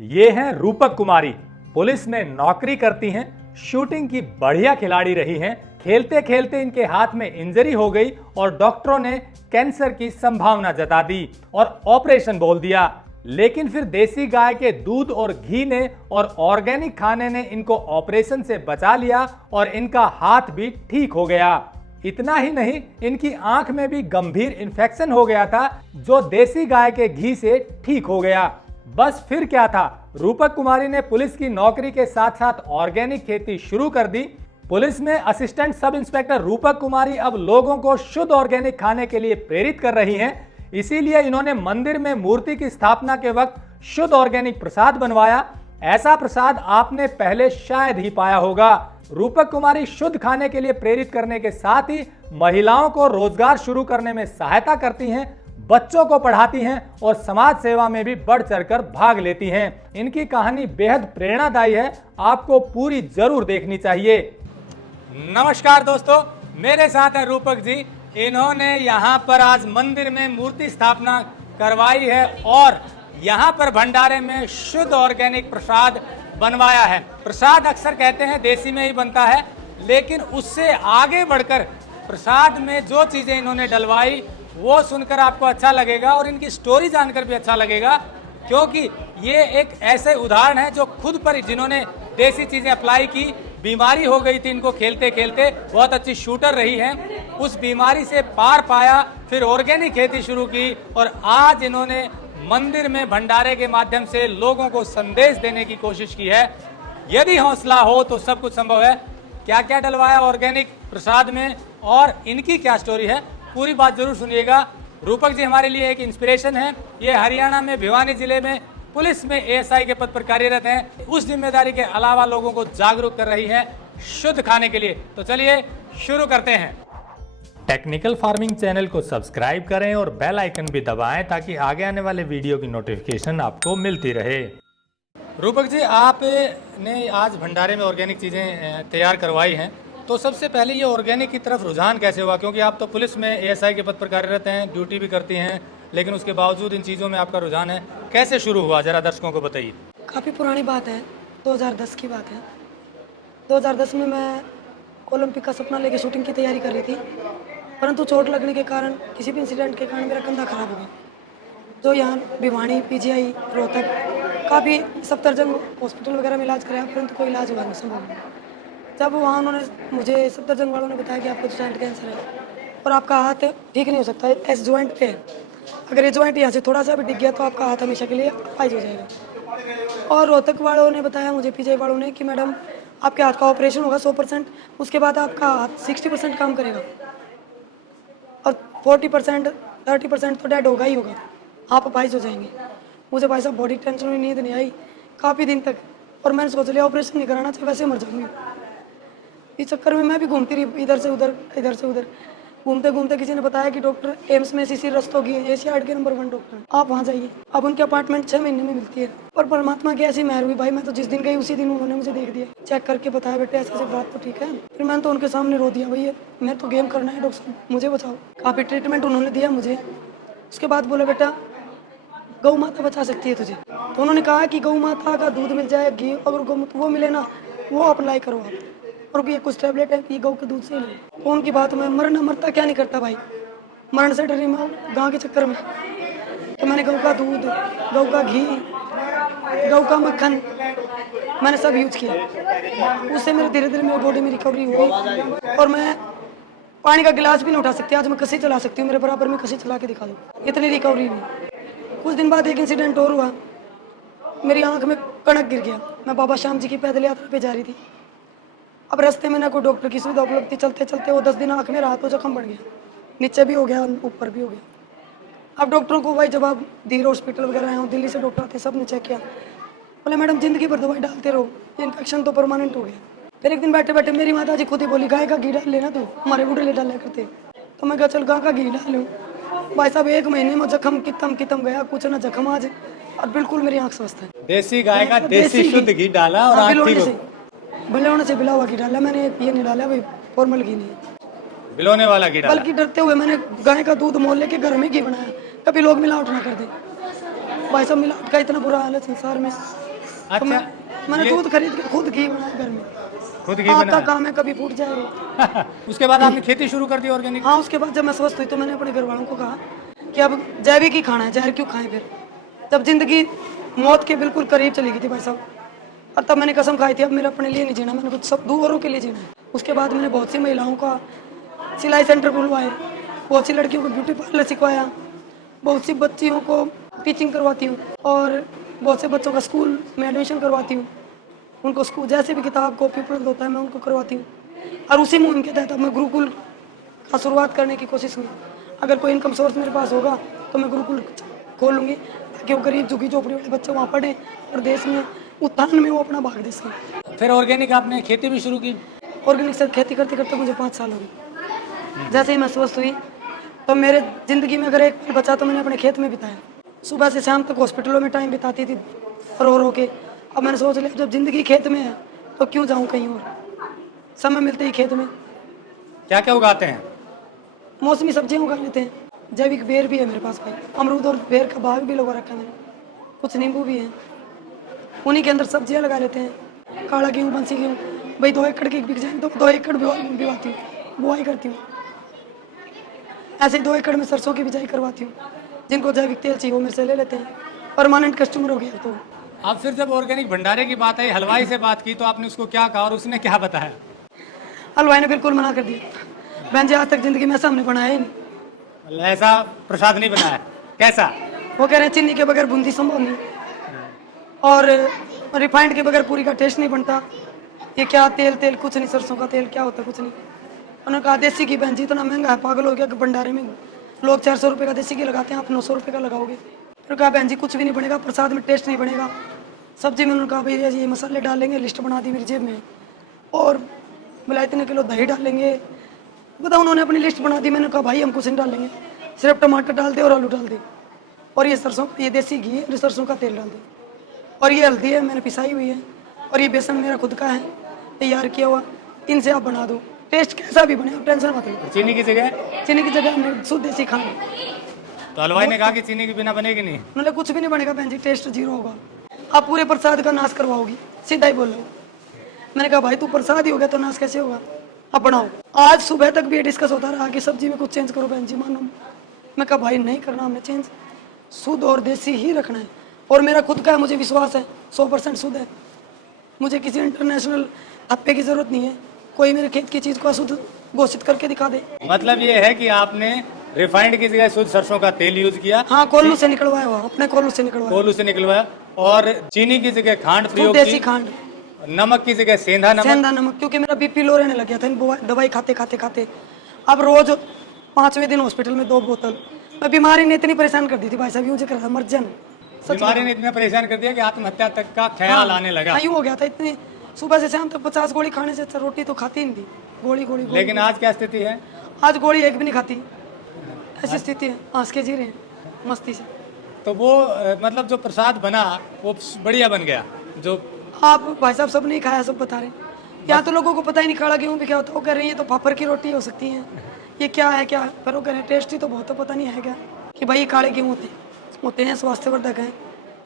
ये हैं रूपक कुमारी। पुलिस में नौकरी करती हैं, शूटिंग की बढ़िया खिलाड़ी रही हैं। खेलते खेलते इनके हाथ में इंजरी हो गई और डॉक्टरों ने कैंसर की संभावना जता दी और ऑपरेशन बोल दिया। लेकिन फिर देसी गाय के दूध और घी ने और ऑर्गेनिक खाने ने इनको ऑपरेशन से बचा लिया और इनका हाथ भी ठीक हो गया। इतना ही नहीं, इनकी आंख में भी गंभीर इन्फेक्शन हो गया था जो देसी गाय के घी से ठीक हो गया। बस फिर क्या था, रूपक कुमारी ने पुलिस की नौकरी के साथ साथ ऑर्गेनिक खेती शुरू कर दी। पुलिस में असिस्टेंट सब इंस्पेक्टर रूपक कुमारी अब लोगों को शुद्ध ऑर्गेनिक खाने के लिए प्रेरित कर रही हैं। इसीलिए इन्होंने मंदिर में मूर्ति की स्थापना के वक्त शुद्ध ऑर्गेनिक प्रसाद बनवाया। ऐसा प्रसाद आपने पहले शायद ही पाया होगा। रूपक कुमारी शुद्ध खाने के लिए प्रेरित करने के साथ ही महिलाओं को रोजगार शुरू करने में सहायता करती हैं, बच्चों को पढ़ाती हैं और समाज सेवा में भी बढ़ चढ़कर भाग लेती हैं। इनकी कहानी बेहद प्रेरणादायी है, आपको पूरी जरूर देखनी चाहिए। नमस्कार दोस्तों, मेरे साथ है रूपक जी। इन्होंने यहाँ पर आज मंदिर में मूर्ति स्थापना करवाई है और यहाँ पर भंडारे में शुद्ध ऑर्गेनिक प्रसाद बनवाया है। प्रसाद अक्सर कहते हैं देसी में ही बनता है, लेकिन उससे आगे बढ़कर प्रसाद में जो चीजें इन्होंने डलवाई वो सुनकर आपको अच्छा लगेगा और इनकी स्टोरी जानकर भी अच्छा लगेगा, क्योंकि ये एक ऐसे उदाहरण है जो खुद पर जिन्होंने देसी चीजें अप्लाई की, बीमारी हो गई थी इनको खेलते खेलते, बहुत अच्छी शूटर रही हैं, उस बीमारी से पार पाया, फिर ऑर्गेनिक खेती शुरू की और आज इन्होंने मंदिर में भंडारे के माध्यम से लोगों को संदेश देने की कोशिश की है। यदि हौसला हो तो सब कुछ संभव है। क्या क्या डलवाया ऑर्गेनिक प्रसाद में और इनकी क्या स्टोरी है, पूरी बात जरूर सुनिएगा। रूपक जी हमारे लिए एक इंस्पिरेशन है। ये हरियाणा में भिवानी जिले में पुलिस में एएसआई के पद पर कार्यरत हैं। उस जिम्मेदारी के अलावा लोगों को जागरूक कर रही है शुद्ध खाने के लिए। तो चलिए शुरू करते हैं। टेक्निकल फार्मिंग चैनल को सब्सक्राइब करें और बेल आइकन भी दबाएं ताकि आगे आने वाले वीडियो की नोटिफिकेशन आपको मिलती रहे। रूपक जी, आपने आज भंडारे में ऑर्गेनिक चीज़ें तैयार करवाई हैं, तो सबसे पहले ये ऑर्गेनिक की तरफ रुझान कैसे हुआ? क्योंकि आप तो पुलिस में एएसआई के पद पर कार्यरत हैं, ड्यूटी भी करती हैं, लेकिन उसके बावजूद इन चीज़ों में आपका रुझान है। कैसे शुरू हुआ, जरा दर्शकों को बताइए। काफ़ी पुरानी बात है, 2010 की बात है। 2010 में मैं ओलंपिक का सपना लेके शूटिंग की तैयारी कर रही थी, परंतु चोट लगने के कारण, किसी भी इंसिडेंट के कारण मेरा कंधा खराब हो गया। जो यहाँ भिवानी, पीजीआई, रोहतक, काफ़ी सफदरजंग हॉस्पिटल वगैरह में इलाज कराया, परंतु कोई इलाज हुआ नहीं संभव। जब वहाँ उन्होंने मुझे सफदरजंग वालों ने बताया कि आपको जॉइंट कैंसर है और आपका हाथ ठीक नहीं हो सकता है, एस जॉइंट पे है। अगर ये जॉइंट यहाँ से थोड़ा सा भी डिग गया तो आपका हाथ हमेशा के लिए अपाहिज हो जाएगा। और रोहतक वालों ने बताया मुझे, पीजीआई वालों ने, कि मैडम आपके हाथ का ऑपरेशन होगा 100%, उसके बाद आपका हाथ 60% काम करेगा और 40% 30% तो डेड होगा ही होगा, आप अपाहिज हो जाएंगे। मुझे भाई साहब बॉडी टेंशन में नींद नहीं आई काफ़ी दिन तक, और मैंने सोच लिया ऑपरेशन नहीं कराना चाहिए, वैसे मर जाऊँगी। इस चक्कर में मैं भी घूमती रही इधर से उधर। घूमते घूमते किसी ने बताया कि डॉक्टर एम्स में सीसी रस्तोगी, एशियाड के नंबर 1 डॉक्टर, आप वहाँ जाइए। अब उनकी अपॉइंटमेंट 6 महीने में मिलती है। और परमात्मा की ऐसी मेहर हुई भाई, मैं तो जिस दिन गई उसी दिन उन्होंने मुझे देख दिया, चेक करके बताया बेटे ऐसे बात तो ठीक है। फिर मैंने तो उनके सामने रो दिया, भैया मैं तो गेम करना है, डॉक्टर साहब मुझे बचाओ। काफ़ी ट्रीटमेंट उन्होंने दिया मुझे। उसके बाद बोला बेटा गौ माता बचा सकती है तुझे। तो उन्होंने कहा कि गौ माता का दूध मिल जाए, घी, अगर गौ वो मिले ना वो अप्लाई करो आप, और ये कुछ टैबलेट है कि गौ के दूध से ही लो। तो उनकी बात में मरना मरता क्या नहीं करता भाई, मरण से डरी मैं गाँव के चक्कर में। तो मैंने गौ का दूध, गौ का घी, गौ का मक्खन मैंने सब यूज किया। उससे मेरे धीरे धीरे मेरी बॉडी में रिकवरी हुई और मैं पानी का गिलास भी नहीं उठा सकती। आज मैं कसी चला सकती हूँ, मेरे बराबर में कसी चला के दिखा दूँ, इतनी रिकवरी हुई। कुछ दिन बाद एक इंसिडेंट और हुआ, मेरी आंख में कणक गिर गया। मैं बाबा श्याम जी की पैदल यात्रा पे जा रही थी। अब रास्ते में ना कोई डॉक्टर की सुविधा उपलब्ध थी, चलते चलते वो 10 दिन आंख में रहा तो जख्म बढ़ गया, नीचे भी हो गया ऊपर भी हो गया। अब डॉक्टरों को भाई जवाब धीर हॉस्पिटल वगैरह आए, दिल्ली से डॉक्टर आते, सब ने चेक किया, बोले मैडम जिंदगी भर दवाई डालते रहो, ये इन्फेक्शन तो परमानेंट हो गया। फिर एक दिन बैठे बैठे मेरी माता जी खुद ही बोली गाय का घी डाल लेना तू, हमारे बूढ़े ले डाला करते। तो मैं कहा चल गाय का घी डाल लूँ। भाई साहब 1 महीने में जख्म कितम गया, कुछ ना जख्म आज, और बिल्कुल मेरी आंख स्वस्थ है। देसी गाय का देसी शुद्ध घी डाला और आंख ठीक हो गई। बिलोने से बिला हुआ घी डाला मैंने, ये नहीं डाला भाई फॉर्मल घी नहीं, बिलोने वाला घी डाला। बल्कि डरते हुए मैंने गाय का दूध मोल लेके घर में घी बनाया, कभी लोग मिलावट ना कर दे। भाई साहब मिलावट का इतना बुरा हाल है संसार में, तो मैंने ये दूध खरीद के खुद घी बनाया घर में। खुद घी हाथ का बनाया। काम है, कभी फूट जाएगा। उसके बाद आपने खेती शुरू कर दी ऑर्गेनिक? हाँ, उसके बाद जब मैं स्वस्थ हुई तो मैंने अपने घर वालों को कहा कि अब जैविक ही खाना है, जहर क्यों खाएं फिर। जब जिंदगी मौत के बिल्कुल करीब चली गई थी भाई साहब, और तब मैंने कसम खाई थी अब मेरे अपने लिए नहीं जीना, मैंने कुछ सब दूसरों के लिए जीना है। उसके बाद मैंने बहुत सी महिलाओं का सिलाई सेंटर खुलवाए, बहुत सी लड़कियों को ब्यूटी पार्लर सिखवाया, बहुत सी बच्चियों को टीचिंग करवाती हूँ और बहुत से बच्चों का स्कूल में एडमिशन करवाती हूँ। उनको स्कूल जैसे भी किताब कॉपी उपलब्ध होता है मैं उनको करवाती हूँ। और उसी मुहिम के तहत मैं गुरुकुल का शुरुआत करने की कोशिश हुई। अगर कोई इनकम सोर्स मेरे पास होगा तो मैं गुरुकुल खोलूँगी ताकि वो गरीब झुग्गी झोपड़ी वाले बच्चे वहाँ पढ़ें और देश में उत्थान में वो अपना भाग दे सकें। फिर ऑर्गेनिक आपने खेती भी शुरू की? ऑर्गेनिक से खेती करते करते मुझे 5 साल हो गए। जैसे ही मैं स्वस्थ हुई तो मेरे ज़िंदगी में अगर एक पल बचा तो मैंने अपने खेत में बिताया। सुबह से शाम तक हॉस्पिटलों में टाइम बिताती थी रो के। अब मैंने सोच लिया जब ज़िंदगी खेत में है तो क्यों जाऊँ कहीं और, समय मिलते ही खेत में। क्या क्या उगाते हैं? मौसमी सब्जियां उगा लेते हैं, जैविक बेर भी है मेरे पास भाई, अमरूद और बेर का बाग भी लगा रखा है मैंने, कुछ नींबू भी हैं, उन्हीं के अंदर सब्जियां लगा लेते हैं। काला गेहूँ, बंसी गेहूँ भाई 2 एकड़ की बिक जाए तो 2 एकड़ बिवाती हूँ, बुआई करती हूँ। ऐसे ही 2 एकड़ में सरसों की बिजाई करवाती हूँ। जिनको जैविक तेल चाहिए वो मेरे से ले लेते हैं, परमानेंट कस्टमर हो गया तो। अब फिर जब ऑर्गेनिक भंडारे की बात आई, हलवाई से बात की तो आपने उसको क्या कहा और उसने क्या बताया? हलवाई ने बिल्कुल मना कर दिया, बहन जी आज तक जिंदगी में ऐसा हमने बनाया ही नहीं। मतलब ऐसा प्रसाद नहीं बनाया? कैसा? वो कह रहे हैं चीनी के बगैर बूंदी संभव नहीं और रिफाइंड के बगैर पूरी का टेस्ट नहीं बनता। ये क्या तेल कुछ नहीं, सरसों का तेल क्या होता कुछ नहीं। उन्होंने कहा देसी घी बहन जी इतना महंगा है, पागल हो गया कि भंडारे में लोग 400 रुपये का देसी घी लगाते हैं, आप 900 रुपये का लगाओगे। फिर कहा बहन जी कुछ भी नहीं बनेगा, प्रसाद में टेस्ट नहीं बनेगा। सब्जी में उन्होंने कहा भाई ये मसाले डालेंगे, लिस्ट बना दी मेरी जेब में, और बोला इतने किलो दही डालेंगे, बता उन्होंने अपनी लिस्ट बना दी। मैंने कहा भाई हम कुछ नहीं डालेंगे, सिर्फ टमाटर डाल दे और आलू डाल दे, और ये सरसों, ये देसी घी है, सरसों का तेल डाल दे, और ये हल्दी है मैंने पिसाई हुई है, और ये बेसन मेरा खुद का है तैयार किया हुआ, इनसे आप बना दो, टेस्ट कैसा भी बने आप टेंशन मत लो। चीनी की जगह? चीनी की जगह हमने शुद्ध देसी खाना। तो हलवाई ने कहा कि चीनी के बिना बनेगी नहीं। उन्होंने कुछ भी नहीं बनेगा बहन जी, टेस्ट जीरो होगा, आप पूरे प्रसाद का नाश करवाओगी, सीधा ही बोल रहा हूँ। मैंने कहा भाई तू प्रसाद ही हो गया तो नाश कैसे होगा, अब बनाओ। आज सुबह तक भी ये डिस्कस होता रहा कि सब्जी में कुछ चेंज करो बहन जी, मानो। मैं कहा भाई नहीं करना हमने चेंज, शुद्ध और देसी ही रखना है, और मेरा खुद का है, मुझे विश्वास है 100% शुद्ध है। मुझे किसी इंटरनेशनल थप्पे की जरूरत नहीं है, कोई मेरे खेत की चीज़ को अशुद्ध घोषित करके दिखा दे। मतलब ये है कि आपने रिफाइंड की जगह शुद्ध सरसों का तेल यूज किया? हाँ, कोल्लू से निकलवाया हुआ, अपने कोल्लू से निकलवाया, कोल्हू से निकलवाया, और चीनी की जगह खांड प्रयोग देसी की, खांड, नमक की जगह सेंधा नमक, क्योंकि मेरा बीपी लो रहने लग गया था दवाई खाते। अब रोज 5वें दिन हॉस्पिटल में 2 बोतल। मैं बीमारी ने इतनी परेशान कर दी थी भाई साहब, यूं कर रहा मर जाना। बीमारी ने इतना परेशान कर दिया कि आत्महत्या तक का ख्याल आने लगा। यूं हो गया था, इतनी सुबह से शाम तक 50 गोली खाने से अच्छा रोटी तो खाती ही नहीं थी, गोली। लेकिन आज क्या स्थिति है? आज गोली एक भी नहीं खाती, ऐसी स्थिति है, हंस के जी रहे हैं मस्ती से। तो वो मतलब जो प्रसाद बना वो बढ़िया बन गया। जो आप भाई साहब सब नहीं खाया, सब बता रहे हैं। यहाँ तो लोगों को पता ही नहीं काला गेहूँ भी क्या होता है, वो कह रही है तो पापड़ की रोटी हो सकती है, ये क्या है क्या है, पर वो कह रहे हैं टेस्टी तो बहुत, तो पता नहीं है क्या कि भाई ये काले गेहूँ होते हैं, स्वास्थ्यवर्धक हैं,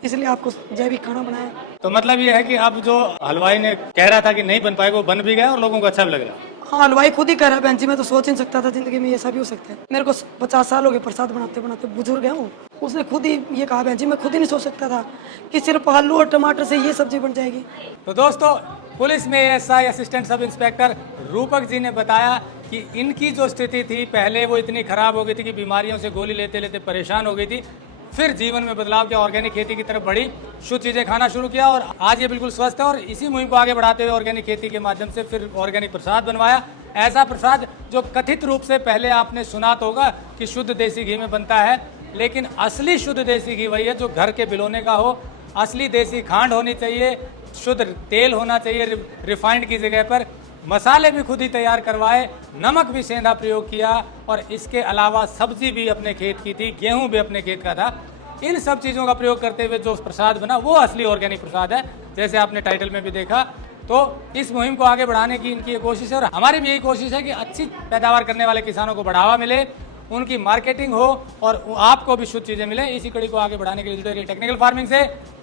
इसलिए आपको जैविक खाना बनाया। तो मतलब ये है कि अब जो हलवाई ने कह रहा था कि नहीं बन पाएगा वो बन भी गया और लोगों को अच्छा भी लग रहा है। हाँ, हलवाई खुद ही कह रहा है बहन जी, मैं तो सोच ही नहीं सकता था जिंदगी में ये सब भी हो सकता है। मेरे को 50 साल हो गए प्रसाद बनाते, बुजुर्ग है वो, उसने खुद ही ये कहा बहन जी, मैं खुद ही नहीं सोच सकता था कि सिर्फ आलू और टमाटर से ये सब्जी बन जाएगी। तो दोस्तों, पुलिस में ASI assistant sub inspector Rupak ji ने बताया कि इनकी जो स्थिति थी पहले वो इतनी खराब हो गई थी कि बीमारियों से गोली लेते लेते परेशान हो गई थी, फिर जीवन में बदलाव किया, ऑर्गेनिक खेती की तरफ बढ़ी, शुद्ध चीज़ें खाना शुरू किया, और आज ये बिल्कुल स्वस्थ है। और इसी मुहिम को आगे बढ़ाते हुए ऑर्गेनिक खेती के माध्यम से फिर ऑर्गेनिक प्रसाद बनवाया, ऐसा प्रसाद जो कथित रूप से पहले आपने सुना तो होगा कि शुद्ध देसी घी में बनता है, लेकिन असली शुद्ध देसी घी वही है जो घर के बिलोने का हो, असली देसी खांड होनी चाहिए, शुद्ध तेल होना चाहिए रिफाइंड की जगह पर, मसाले भी खुद ही तैयार करवाए, नमक भी सेंधा प्रयोग किया, और इसके अलावा सब्जी भी अपने खेत की थी, गेहूं भी अपने खेत का था। इन सब चीज़ों का प्रयोग करते हुए जो प्रसाद बना वो असली ऑर्गेनिक प्रसाद है, जैसे आपने टाइटल में भी देखा। तो इस मुहिम को आगे बढ़ाने की इनकी ये कोशिश है, और हमारी भी यही कोशिश है कि अच्छी पैदावार करने वाले किसानों को बढ़ावा मिले, उनकी मार्केटिंग हो और आपको भी शुद्ध चीज़ें मिले। इसी कड़ी को आगे बढ़ाने के लिए जुड़े रहिए टेक्निकल फार्मिंग से।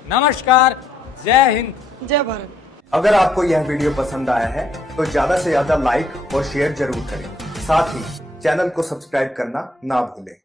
नमस्कार, जय हिंद। जय भारत। अगर आपको यह वीडियो पसंद आया है तो ज्यादा से ज्यादा लाइक और शेयर जरूर करें। साथ ही चैनल को सब्सक्राइब करना ना भूलें।